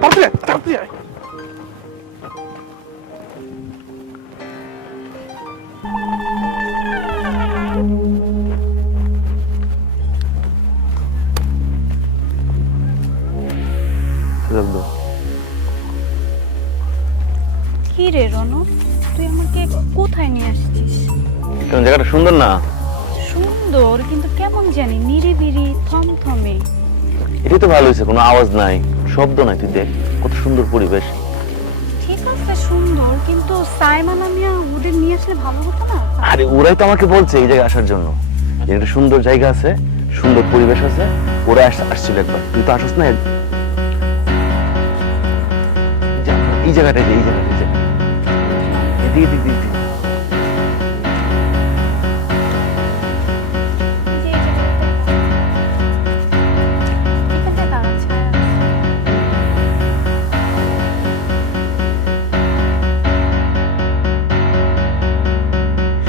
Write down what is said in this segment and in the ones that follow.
তাড়াতাড়ি তাড়াতাড়ি কি রে রনু? তুই আমাকে কোথায় নিয়ে আসছিস? কেমন জায়গাটা সুন্দর না? সুন্দর কিন্তু কেমন জানি নিরিবিরি থমথমে। এটাই তো ভালো হয়েছে কোনো আওয়াজ নাই। শব্দ নাই তুই দেখ কত সুন্দর পরিবেশ। ঠিক আছে সুন্দর কিন্তু সাইমান আমিয়া ওদের নিয়ে আসলে ভালো হতো না। আরে ওরাই তো আমাকে বলছে এই জায়গায় আসার জন্য। একটা সুন্দর জায়গা আছে সুন্দর পরিবেশ আছে ওরা আসছিল একবার। তুই তো আসস না? এই জায়গাটা এই জায়গাটা এদিকে।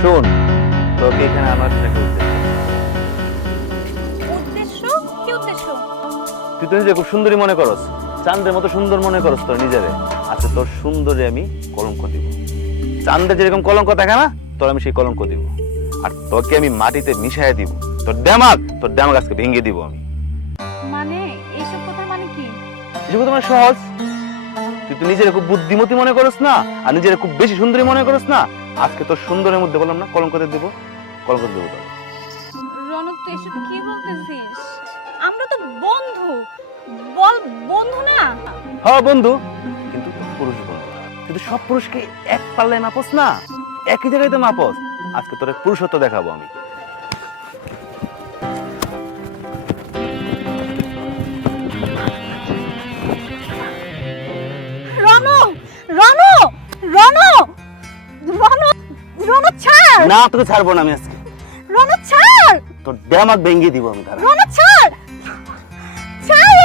শোন তোকে এখানে উদ্দেশ্য উদ্দেশ্য? কি উদ্দেশ্য? তুই তো নিজে খুব সুন্দরী মনে করস। চাঁদের মতো সুন্দর মনে করস তোর নিজেরে। আচ্ছা তোর সুন্দরে আমি কলঙ্ক দিব। চাঁদে যেরকম কলঙ্ক থাকে না তোর আমি সেই কলঙ্ক দিব। আর তোকে আমি মাটিতে মিশাই দিব। তোর ড্যামাক তোর ড্যামাক আজকে ভেঙে দিব আমি। মানে এইসব কথা মানে কি? এসব তোমার সহজ। তুই তো নিজের খুব বুদ্ধিমতী মনে করস না আর নিজের খুব বেশি সুন্দরী মনে করস না। আজকে তো সুন্দরের মধ্যে বললাম না কলঙ্কতে দেব? কলঙ্ক দেবো তো রনক তুই এসব কি বলতেছিস? আমরা তো বন্ধু। বল বন্ধু না? হ্যাঁ বন্ধু। কিন্তু পুরুষ বন্ধু। কিন্তু সব পুরুষকে এক পাল্লায় মাপস না? একই জায়গায় তো মাপস। আজকে তোর পুরুষত্ব দেখাবো আমি। না তোকে ছাড়বো না আমি আজকে। রনু ছাড়! তোর ড্যামাক ভেঙে দিব আমি তারা রনু ছাড়! ছাড়!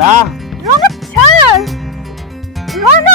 না। রনু ছাড়! রনু